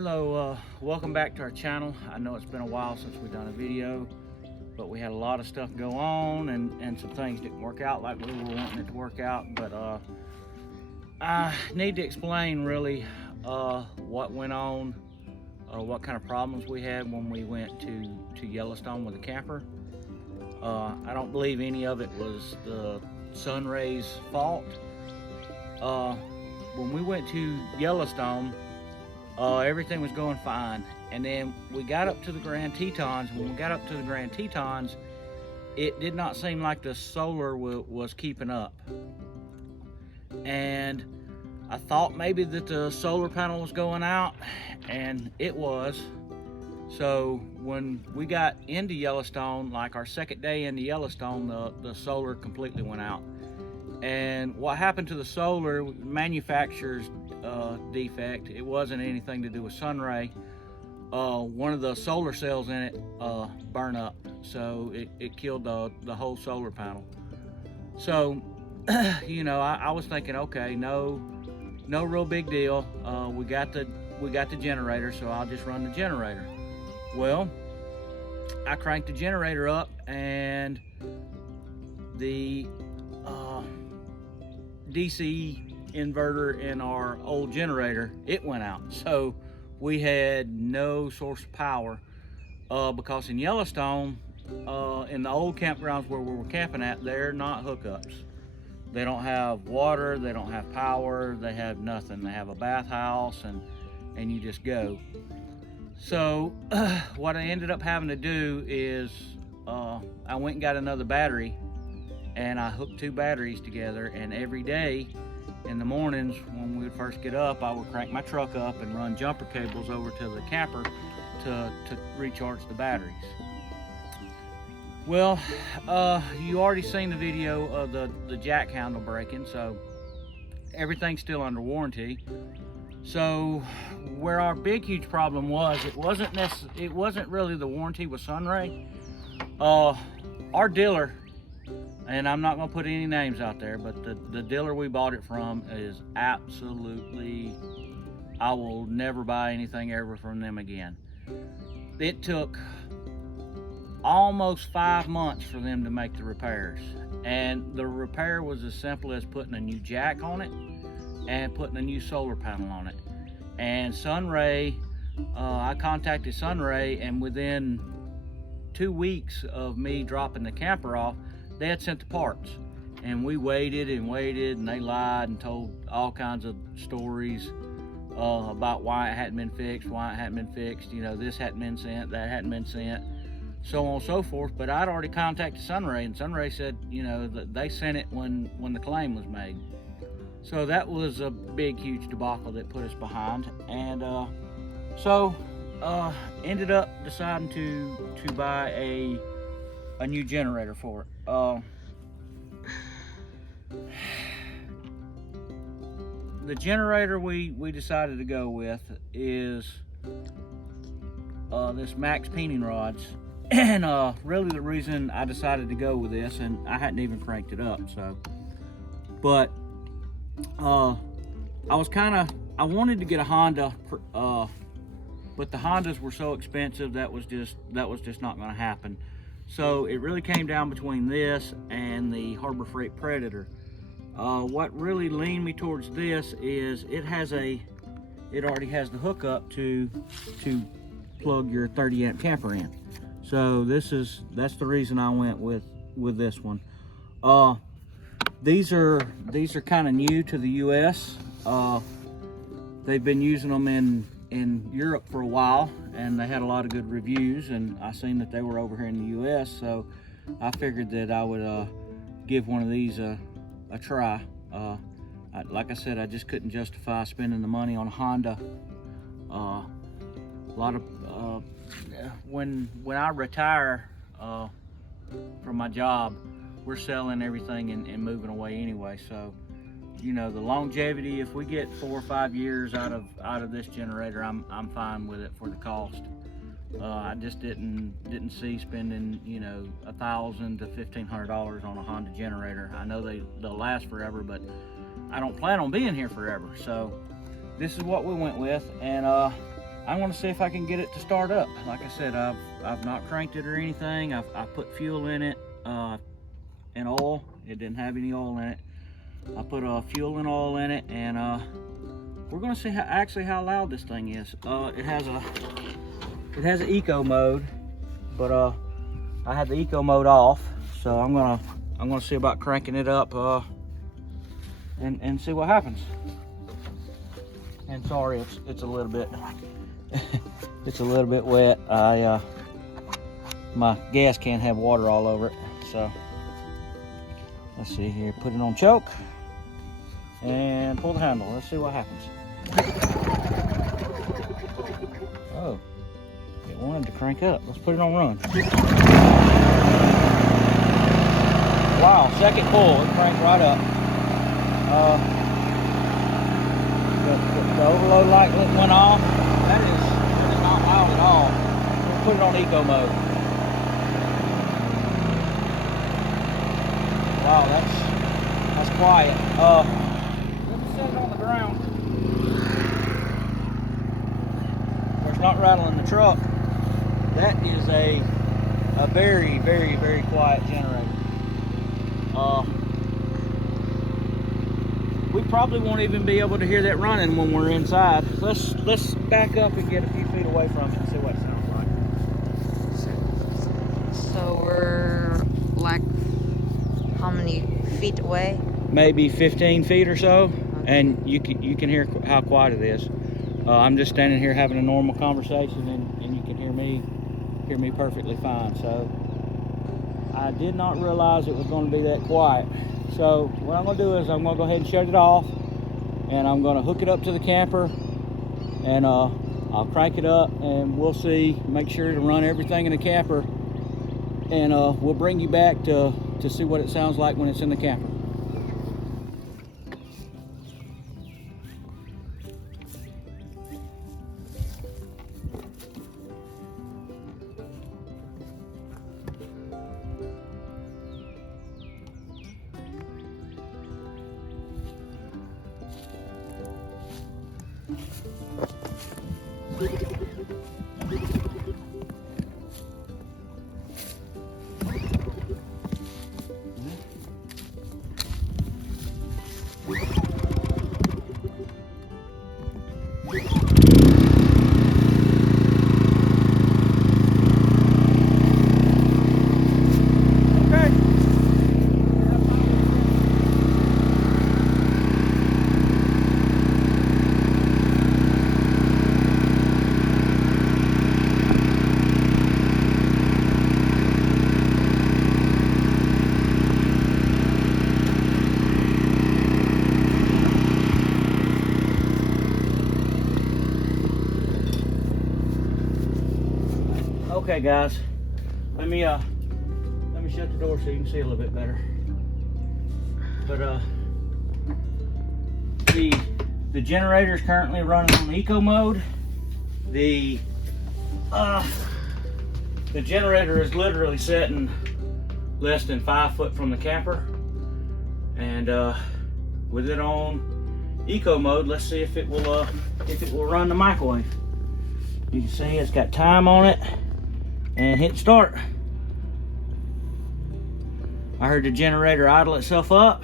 Hello, welcome back to our channel. I know it's been a while since we've done a video, but we had a lot of stuff go on and some things didn't work out like we were wanting it to work out. But I need to explain really what went on, what kind of problems we had when we went to Yellowstone with the camper. I don't believe any of it was the sun rays' fault. When we went to Yellowstone, everything was going fine, and then we got up to the Grand Tetons. When we got up to the Grand Tetons, it did not seem like the solar was keeping up, and I thought maybe that the solar panel was going out, and it was. So when we got into Yellowstone, like our second day into Yellowstone, the solar completely went out. And what happened to the solar, manufacturer's defect, it wasn't anything to do with sunray. One of the solar cells in it burned up, so it killed the whole solar panel. So you know, I was thinking, okay, no real big deal. We got the generator, so I'll just run the generator. Well, I cranked the generator up, and the DC inverter in our old generator, it went out. So we had no source of power, because in Yellowstone, in the old campgrounds where we were camping at, they're not hookups. They don't have water, they don't have power, they have nothing. They have a bathhouse, and you just go. So what I ended up having to do is I went and got another battery, and I hooked two batteries together, and every day in the mornings when we would first get up, I would crank my truck up and run jumper cables over to the camper to recharge the batteries. Well, you already seen the video of the jack handle breaking, so everything's still under warranty. So where our big huge problem was, it wasn't really the warranty with Sunray. Our dealer, and I'm not going to put any names out there, but the dealer we bought it from is absolutely, I will never buy anything ever from them again. It took almost 5 months for them to make the repairs, and the repair was as simple as putting a new jack on it and putting a new solar panel on it. And Sunray, I contacted Sunray, and within 2 weeks of me dropping the camper off, they had sent the parts. And we waited and waited, and they lied and told all kinds of stories about why it hadn't been fixed, you know, this hadn't been sent, that hadn't been sent, so on and so forth. But I'd already contacted Sunray, and Sunray said, you know, that they sent it when the claim was made. So that was a big huge debacle that put us behind. And so ended up deciding to buy a new generator for it. The generator we decided to go with is this MAXPEEDING rods. And really the reason I decided to go with this, and I hadn't even cranked it up, so, but I wanted to get a Honda, but the Hondas were so expensive that was just not going to happen. So it really came down between this and the Harbor Freight Predator. What really leaned me towards this is it already has the hookup to plug your 30 amp camper in. So that's the reason I went with this one. These are kind of new to the US. They've been using them in Europe for a while, and they had a lot of good reviews, and I seen that they were over here in the US, so I figured that I would give one of these a try. Like I said, I just couldn't justify spending the money on a Honda. A lot of when I retire from my job, we're selling everything and moving away anyway. So, you know, the longevity, if we get 4 or 5 years out of this generator, I'm fine with it for the cost. I just didn't see spending, you know, $1,000 to $1,500 on a Honda generator. I know they'll last forever, but I don't plan on being here forever. So this is what we went with, and I'm gonna see if I can get it to start up. Like I said, I've not cranked it or anything. I put fuel in it and oil. It didn't have any oil in it. I put fuel and oil in it, and we're gonna see how loud this thing is. It has an eco mode, but I had the eco mode off, so I'm gonna see about cranking it up and see what happens. And sorry, it's a little bit it's a little bit wet. My gas can have water all over it, so let's see here. Put it on choke and pull the handle. Let's see what happens. Oh, it wanted to crank up. Let's put it on run. Wow, second pull, it cranked right up. The overload light went off. That is not loud at all. We'll put it on eco mode. Wow, that's quiet. Let me set it on the ground. It's not rattling the truck. That is a very, very, very quiet generator. We probably won't even be able to hear that running when we're inside. Let's back up and get a few feet away from it and see what it sounds like. So we're like how many feet away? Maybe 15 feet or so, okay. And you can hear how quiet it is. I'm just standing here having a normal conversation, and you can hear me perfectly fine. So I did not realize it was going to be that quiet. So what I'm going to do is I'm going to go ahead and shut it off, and I'm going to hook it up to the camper, and I'll crank it up, and we'll see, make sure to run everything in the camper, and we'll bring you back to see what it sounds like when it's in the camper. Okay, guys, let me shut the door so you can see a little bit better. But the generator is currently running on eco mode. The generator is literally sitting less than 5 foot from the camper, and with it on eco mode, let's see if it will run the microwave. You can see it's got time on it. And hit start. I heard the generator idle itself up.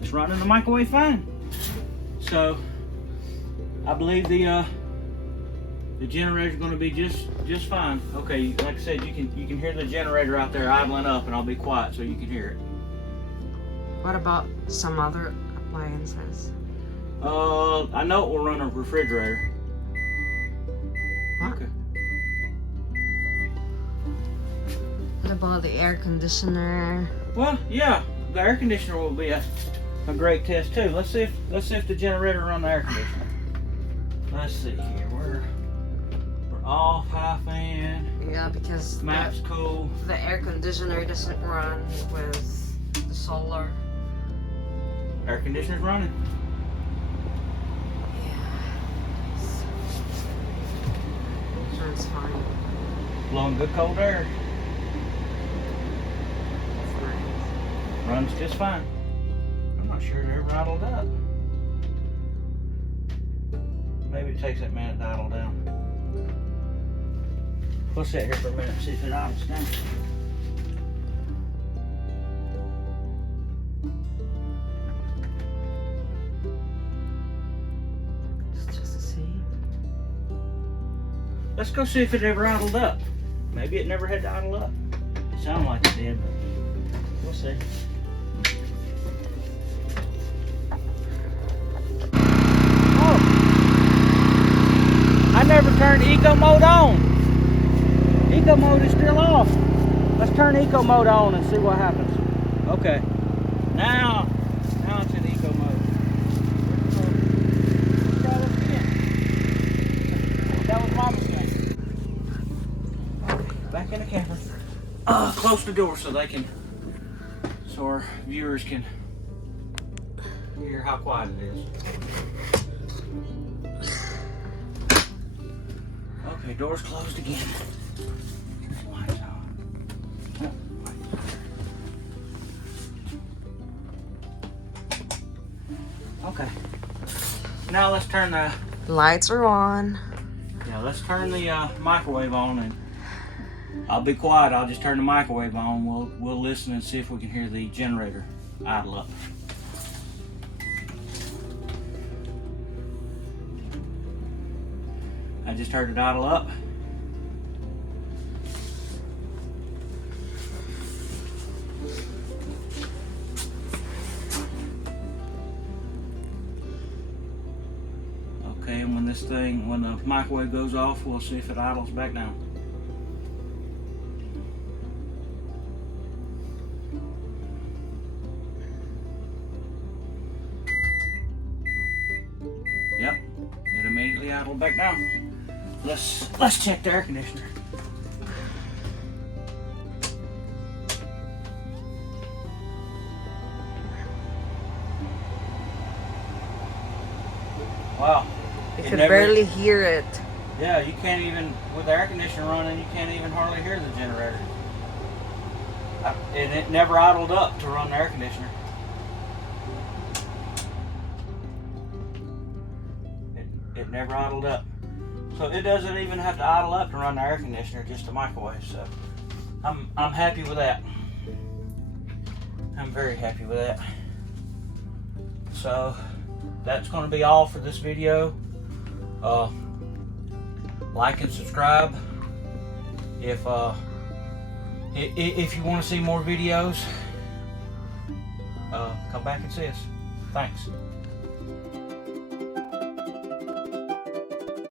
It's running the microwave fine. So I believe the generator's going to be just fine. Okay, like I said, you can hear the generator out there idling up, and I'll be quiet so you can hear it. What about some other appliances? I know it will run a refrigerator. What? Okay. What about the air conditioner? Well, yeah, the air conditioner will be a great test too. Let's see if the generator run the air conditioner. Let's see here. We're off, high fan. Yeah, because map's cool. The air conditioner doesn't run with the solar. Air conditioner's running. Yeah. So it's fine. Blowing good cold air. Runs just fine. I'm not sure it ever idled up. Maybe it takes that minute to idle down. We'll sit here for a minute and see if it idles down. Just to see. Let's go see if it ever idled up. Maybe it never had to idle up. It sounded like it did, but we'll see. Oh! I never turned eco mode on. Eco mode is still off. Let's turn eco mode on and see what happens. Okay. Now it's in eco mode. Let's try this again. That was my mistake. Back in the camper. Close the door so our viewers can hear how quiet it is. Okay, door's closed again. Lights on. Okay. Now let's turn the Lights are on. let's turn the microwave on, and I'll be quiet. I'll just turn the microwave on. We'll listen and see if we can hear the generator idle up. I just heard it idle up. Okay, and when the microwave goes off, we'll see if it idles back down. Yep, it immediately idled back down. Let's check the air conditioner. Wow. You could barely hear it. Yeah, you can't even, with the air conditioner running, you can't even hardly hear the generator. And it never idled up to run the air conditioner. It never idled up. So it doesn't even have to idle up to run the air conditioner, just the microwave. So I'm happy with that. I'm very happy with that. So that's going to be all for this video. Like and subscribe if you want to see more videos. Come back and see us. Thanks.